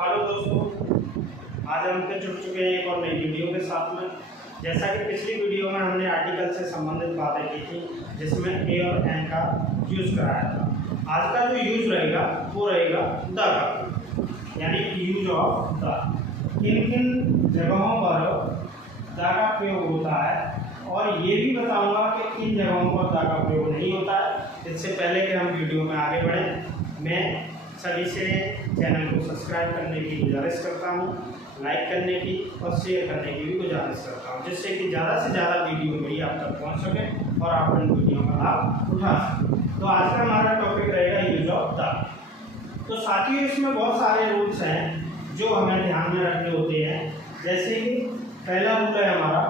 Hello दोस्तों, आज हम फिर जुड़ चुके हैं एक और नई वीडियो के साथ में। जैसा कि पिछली वीडियो में हमने आर्टिकल से संबंधित बातें की थी, जिसमें ए और एन का यूज़ कराया था। आज का जो यूज़ रहेगा वो रहेगा द का, यानी यूज ऑफ द। किन किन जगहों पर द का प्रयोग होता है और ये भी बताऊंगा कि किन जगहों पर द का प्रयोग नहीं होता है। इससे पहले कि हम वीडियो में आगे बढ़ें, मैं सभी से चैनल को सब्सक्राइब करने की गुजारिश करता हूँ, लाइक करने की और शेयर करने की भी गुजारिश करता हूँ, जिससे कि ज़्यादा से ज़्यादा वीडियो मेरी आप तक पहुँच सके और आप उन वीडियो का लाभ उठा सकें। तो आज का हमारा टॉपिक रहेगा यूज ऑफ द। तो साथियों, इसमें बहुत सारे रूल्स हैं जो हमें ध्यान में रखने होते हैं। जैसे कि पहला रूल है हमारा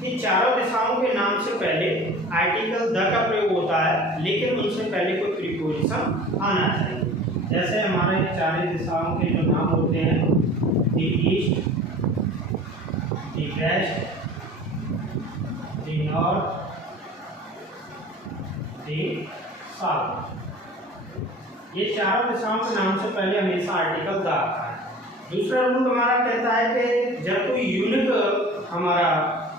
कि चारों दिशाओं के नाम से पहले आर्टिकल द का प्रयोग होता है, लेकिन उनसे पहले कोई प्रीपोजिशन आना चाहिए। जैसे हमारे चारों दिशाओं के जो नाम होते हैं, the east, the west, the north, the south, ये चारों दिशाओं के नाम से पहले हमेशा आर्टिकल द आता है। दूसरा रूल हमारा कहता है कि जब कोई यूनिक हमारा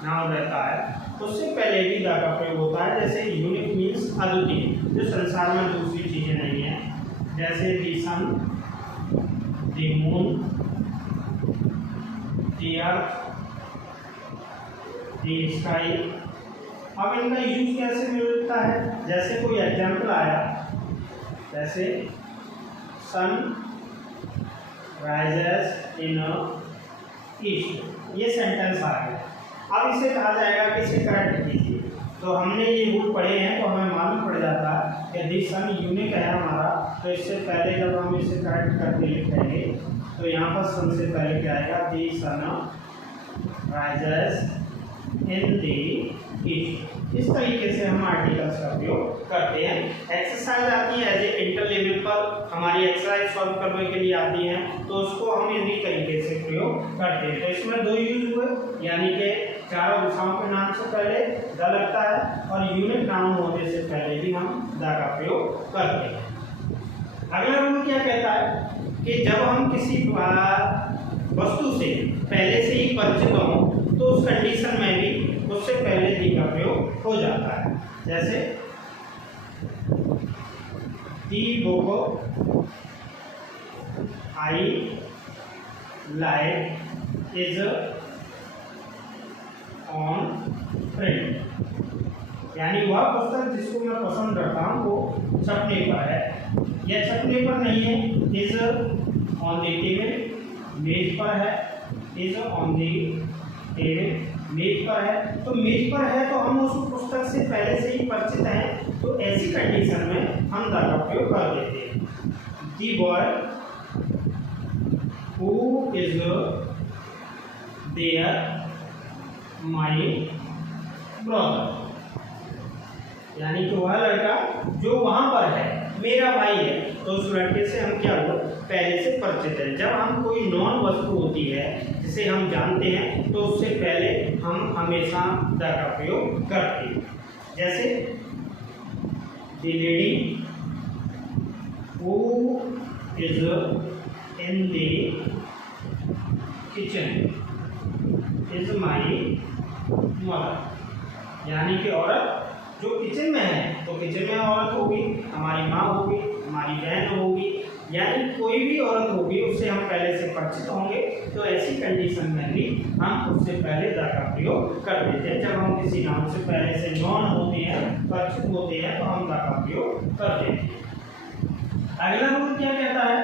नाम रहता है तो उससे पहले भी द का प्रयोग होता है। जैसे यूनिक मीन्स अद्वितीय, जो संसार में दूसरी चीजें नहीं है। जैसे the sun, the moon, the earth, the sky. अब इनका यूज कैसे मिलता है? जैसे कोई एग्जाम्पल आया, जैसे सन राइजेस इन ईस्ट, ये सेंटेंस आ गया। अब इसे कहा जाएगा कि इसे करेक्ट कीजिए। तो हमने ये रूल पढ़े हैं तो हमें मालूम पड़ जाता है कि दी सन यूनिक है हमारा, तो इससे पहले जब हम इसे करेक्ट करके लिखेंगे तो यहाँ पर सन से पहले क्या आएगा? The sun rises in the east. इस तरीके से हम आर्टिकल्स का प्रयोग करते हैं। एक्सरसाइज आती है एज ए इंटर लेवल पर, हमारी एक्सरसाइज सॉल्व करने के लिए आती है, तो उसको हम इसी तरीके से प्रयोग करते हैं। तो इसमें दो यूज हुए, यानी कि चारों दिशाओं के नाम से पहले द लगता है और यूनिक नाउन होने से पहले भी हम द का प्रयोग करते हैं। अगला रूल क्या कहता है कि जब हम किसी वस्तु से पहले से ही परिचित हों तो उस कंडीशन में भी उससे पहले दी का प्रयोग हो जाता है। जैसे the book I like is on print, यानी वह पुस्तक जिसको मैं पसंद करता हूँ वो छपने पर है। यह छपने पर नहीं है, इज ऑन द टेबल, मेज पर है। इज ऑन द टेबल, मेज पर है। तो मेज पर है तो हम उस पुस्तक से पहले से ही परिचित हैं, तो ऐसी कंडीशन में हम द का प्रयोग कर देते हैं। The boy who is there my brother, यानी कि वह लड़का जो वहां पर है मेरा भाई है। तो उस लड़के से हम क्या हुआ? पहले से परिचित है। जब हम कोई नॉन वस्तु होती है जिसे हम जानते हैं तो उससे पहले हम हमेशा द का प्रयोग करते हैं। जैसे the lady who is in the kitchen is my mother, यानी कि औरत जो किचन में है, तो किचन में औरत होगी, हमारी माँ होगी, हमारी बहन होगी, यानी कोई भी औरत होगी उससे हम पहले से परिचित होंगे। तो ऐसी कंडीशन में भी हम उससे पहले द का प्रयोग कर देते हैं। जब हम किसी नाम से पहले से नॉन होते हैं, परिचित होते हैं, तो हम द का प्रयोग कर देते हैं। अगला रूल क्या कहता है?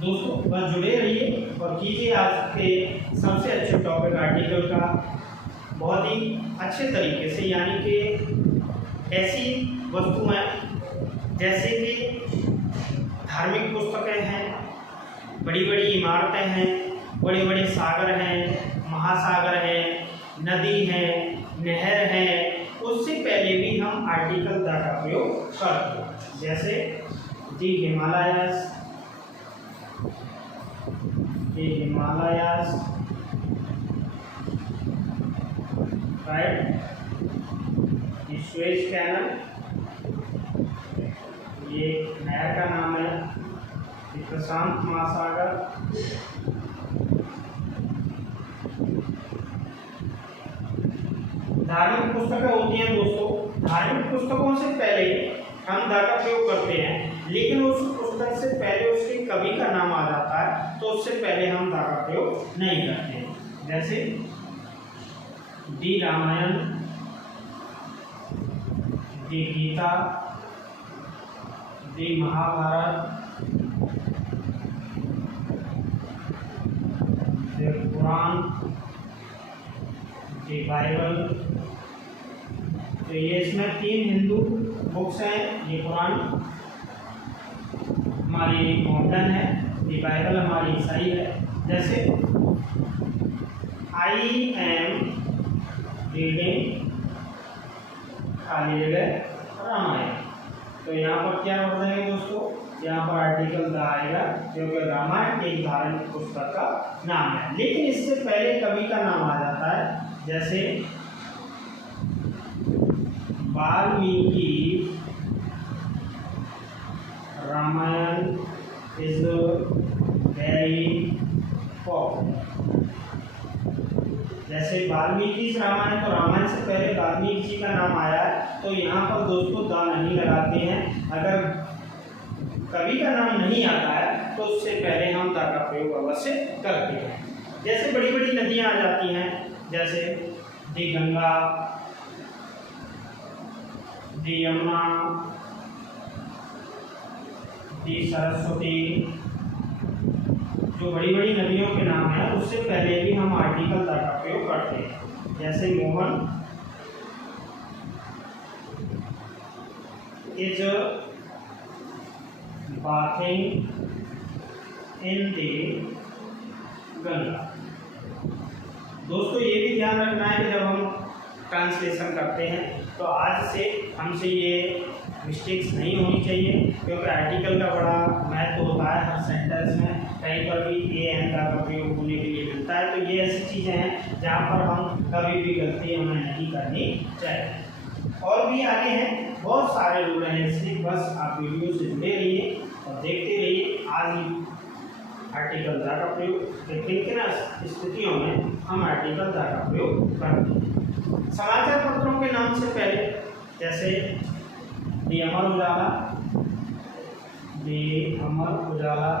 दोस्तों बस जुड़े रहिए और कीजिए आज के सबसे अच्छे टॉपिक आर्टिकल का बहुत ही अच्छे तरीके से, यानी कि ऐसी वस्तुएं जैसे कि धार्मिक पुस्तकें हैं, बड़ी बड़ी इमारतें हैं, बड़े बड़े सागर हैं, महासागर हैं, नदी हैं, नहर हैं, उससे पहले भी हम आर्टिकल द का प्रयोग करते हैं। जैसे दी हिमालयास, राइट, स्वेज कैनल, ये नहर का नाम है प्रशांत महासागर, धार्मिक पुस्तकें होती हैं दोस्तों, धार्मिक पुस्तकों से पहले हम द का प्रयोग करते हैं, लेकिन उस पुस्तक से पहले उसके कवि का नाम आ जाता है तो उससे पहले हम द का प्रयोग नहीं करते हैं। जैसे दी रामायण, दी गीता, दी महाभारत, दी कुरान, दी बाइबल। तो ये इसमें 3 हिंदू बुक्स हैं। ये कुरान हमारी मॉडर्न है, ये बाइबल हमारी ईसाई है। जैसे आई एम रीडिंग खाली जगह रामायण, तो यहाँ पर क्या कर देंगे दोस्तों, यहाँ पर आर्टिकल द आएगा क्योंकि रामायण एक धार्मिक पुस्तक का नाम है, लेकिन इससे पहले कवि का नाम आ जाता है। जैसे Valmiki Ramayana is very popular. जैसे वाल्मीकि रामायण, तो रामायण से पहले वाल्मीकि जी का नाम आया है, तो यहाँ पर दोस्तों द नहीं लगाते हैं। अगर कवि का नाम नहीं आता है तो उससे पहले हम द का प्रयोग अवश्य करते हैं। जैसे बड़ी बड़ी नदियाँ आ जाती हैं, जैसे दी गंगा, दी यमुना, दी सरस्वती, जो बड़ी बड़ी नदियों के नाम हैं उससे पहले भी हम आर्टिकल द का प्रयोग करते हैं। जैसे मोहन इज बाथिंग इन दी गंगा। दोस्तों ये भी ध्यान रखना है कि जब हम ट्रांसलेशन करते हैं तो आज से हमसे ये मिस्टेक्स नहीं होनी चाहिए, क्योंकि आर्टिकल का बड़ा महत्व होता है हर सेंटेंस में। कहीं पर भी ए एन का प्रयोग होने के लिए मिलता है, तो ये ऐसी चीज़ें हैं जहाँ पर हम कभी भी गलती हमें नहीं करनी चाहिए। और भी आगे हैं, बहुत सारे रूल हैं, इसलिए बस आप वीडियो से जुड़े रहिए और देखते रहिए। आज ही आर्टिकल द का प्रयोग किन स्थितियों में हम आर्टिकल द का प्रयोग करते हैं। समाचार पत्रों के नाम से पहले जैसे दी अमर उजाला, दी अमर उजाला,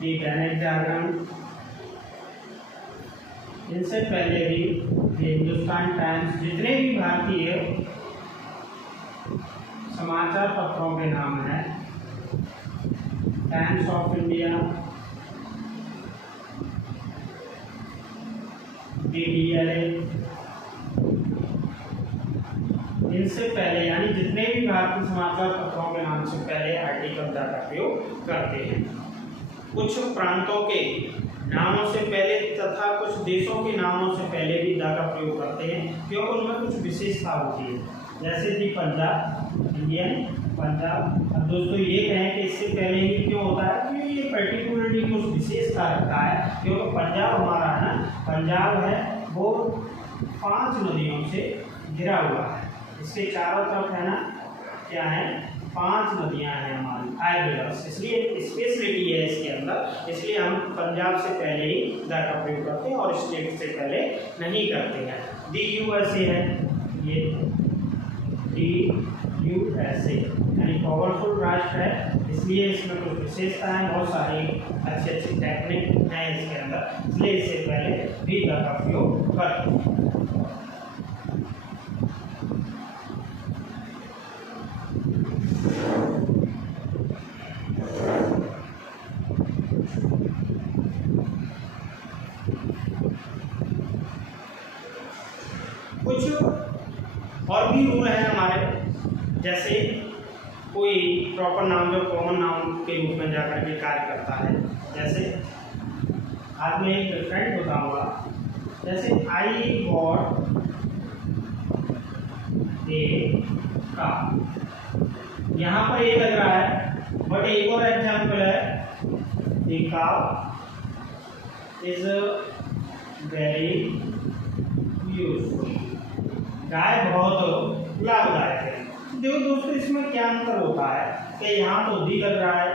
दी दैनिक जागरण, इनसे पहले भी हिंदुस्तान टाइम्स, जितने भी भारतीय समाचार पत्रों के नाम हैं, टाइम्स ऑफ इंडिया, DDLA, इनसे पहले यानी जितने भी भारतीय समाचार पत्रों के नाम से पहले आर्टिकल द का प्रयोग करते हैं। कुछ प्रांतों के नामों से पहले तथा कुछ देशों के नामों से पहले भी द का प्रयोग करते हैं, क्योंकि उनमें कुछ विशेषता होती है। जैसे दी पंजाब, इंडियन पंजाब। अब दोस्तों ये कहें कि इससे पहले ही क्यों होता है, क्योंकि ये पर्टिकुलरली कुछ विशेषता रखता है, क्योंकि पंजाब हमारा है ना, पंजाब है वो 5 नदियों से घिरा हुआ है। इसके चारों तरफ है ना क्या है, 5 नदियां हैं हमारी, 5 रिवर्स, इसलिए स्पेशलिटी है इसके अंदर, इसलिए हम पंजाब से पहले ही द का प्रयोग करते हैं और स्टेट से पहले नहीं करते हैं। दी USA है, ये दी USA यानी पावरफुल राष्ट्र है, इसलिए इसमें कुछ विशेषता है, बहुत सारी अच्छी अच्छी टेक्निक है इसके अंदर, इसलिए इससे पहले भी द का प्रयोग करते हैं। कुछ और भी रूल हैं हमारे, जैसे कोई प्रॉपर नाम जो कॉमन नाम के रूप में जाकर के कार्य करता है। जैसे आज मैं एक फ्रेंड बताऊंगा, जैसे आई गॉट ए कार, यहाँ पर ए लग रहा है, बट एक और एग्जाम्पल है, ए काव इज वेरी यूजफुल, गाय बहुत लाभदायक है। देखो दोस्तों इसमें क्या अंतर होता है, कि यहाँ तो दी लग रहा है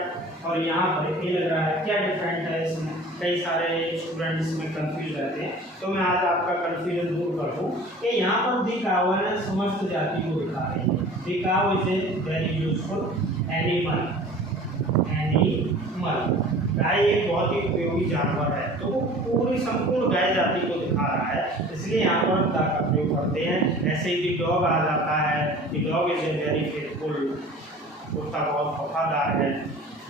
और यहाँ पर ए लग रहा है, क्या डिफरेंट है इसमें। कई सारे स्टूडेंट इसमें कंफ्यूज रहते हैं, तो मैं आज आपका कंफ्यूजन दूर कर दूँ कि यहाँ पर दी काव है ना समस्त जाति को दिखा रही है। The cow is a very useful animal. गाय एक बहुत ही उपयोगी जानवर है, तो वो पूरी संपूर्ण गाय जाति को दिखा रहा है, इसलिए यहाँ पर द का प्रयोग करते हैं। ऐसे ही डॉग आ जाता है, the dog is a very faithful, कुत्ता बहुत वफादार है।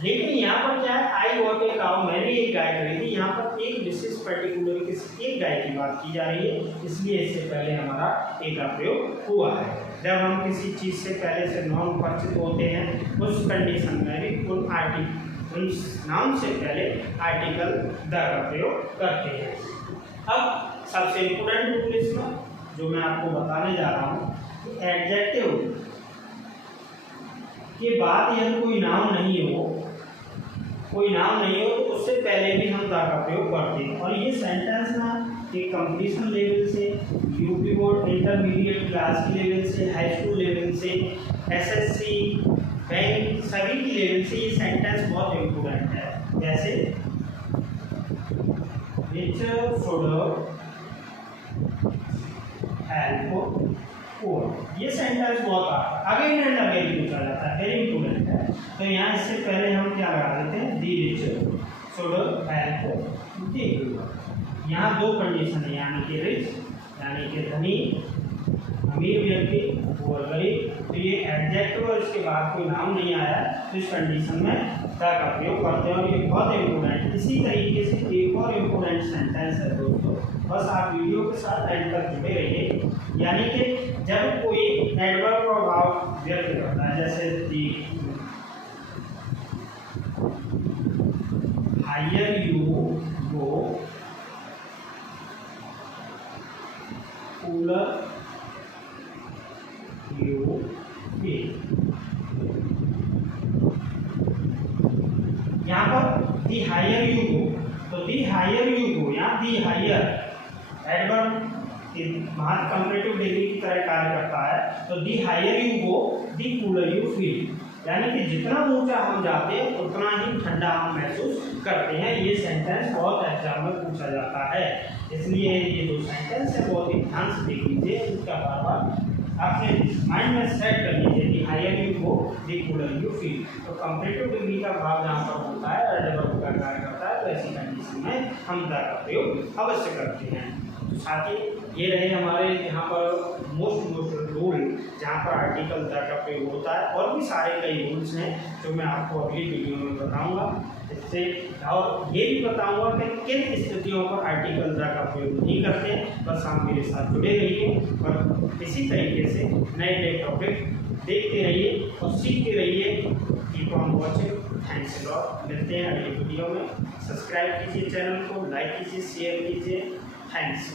लेकिन यहाँ पर क्या है, आई गॉट ए काउ, मैंने एक गाय खरीदी, यहाँ पर एक विशेष पर्टिकुलर किसी एक गाय की बात की जा रही है, इसलिए इससे पहले हमारा ए का प्रयोग हुआ है। जब हम किसी चीज़ से पहले से नाउन परिचित होते हैं उस कंडीशन में भी उन नाउन से पहले आर्टिकल द का प्रयोग करते हैं। अब सबसे इम्पोर्टेंट रूल इसमें जो मैं आपको बताने जा रहा हूँ कि एडजेक्टिव के बाद यदि कोई नाउन नहीं हो तो उससे पहले भी हम द का प्रयोग करते हैं। और ये सेंटेंस ना एक कंप्लीशन लेवल से, यूपी बोर्ड इंटरमीडिएट क्लास की लेवल से, हाई स्कूल लेवल से, एसएससी बैंक सभी की लेवल से ये सेंटेंस बहुत इम्पोर्टेंट है। जैसे विच शुड हेल्प पोर, ये सेंटेंस बहुत अगेन एंड अगेन पूछा जाता है, वेरी इंपॉर्टेंट है। तो यहाँ इससे पहले हम क्या लगा देते हैं, the rich should help the poor. यहाँ दो कंडीशन है, यानी कि रिच यानी कि धनी अमीर व्यक्ति और गरीब, तो ये एडजेक्टिव और इसके बाद कोई नाम नहीं आया तो इस कंडीशन में द का प्रयोग करते हैं और ये बहुत इम्पोर्टेंट। इसी तरीके से एक और इम्पोर्टेंट सेंटेंस है दोस्तों, बस आप वीडियो के साथ एंड तक जुड़े रहिए। यानी कि जब कोई एडवर्ब का भाव व्यक्त करता है, जैसे the higher you go cooler you feel, यहाँ पर दी हायर यू गो, तो दी हायर यू गो, यहाँ दी हायर एडवर्ब वहाँ कंपैरेटिव डिग्री की तरह कार्य करता है। तो the higher you go the cooler you feel, यानी कि जितना ऊंचा हम जाते हैं उतना ही ठंडा हम महसूस करते हैं। ये सेंटेंस बहुत एग्जाम में पूछा जाता है, इसलिए ये जो सेंटेंस है बहुत ही ध्यान से देख लीजिए, इसका बार बार अपने माइंड में सेट कर लीजिए कि higher you go the cooler you feel. तो कंपैरेटिव डिग्री का भाव जहाँ पर होता है एडवर्ब का कार्य करता है, तो ऐसी कंडीशन में हम द का प्रयोग अवश्य करते हैं। तो साथ ही ये रहे हमारे यहाँ पर मोस्ट रूल जहाँ पर आर्टिकल द का प्रयोग होता है, और भी सारे कई रूल्स हैं जो मैं आपको अगली वीडियो में बताऊंगा इससे, और ये भी बताऊंगा कि किन स्थितियों पर आर्टिकल द का प्रयोग नहीं करते हैं। बस आप मेरे साथ जुड़े रहिए और इसी तरीके से नए नए टॉपिक देखते रहिए और सीखते रहिए। Keep on watching, thanks a lot. मिलते हैं अगली वीडियो में। सब्सक्राइब कीजिए चैनल को, लाइक कीजिए, शेयर कीजिए। थैंक्स।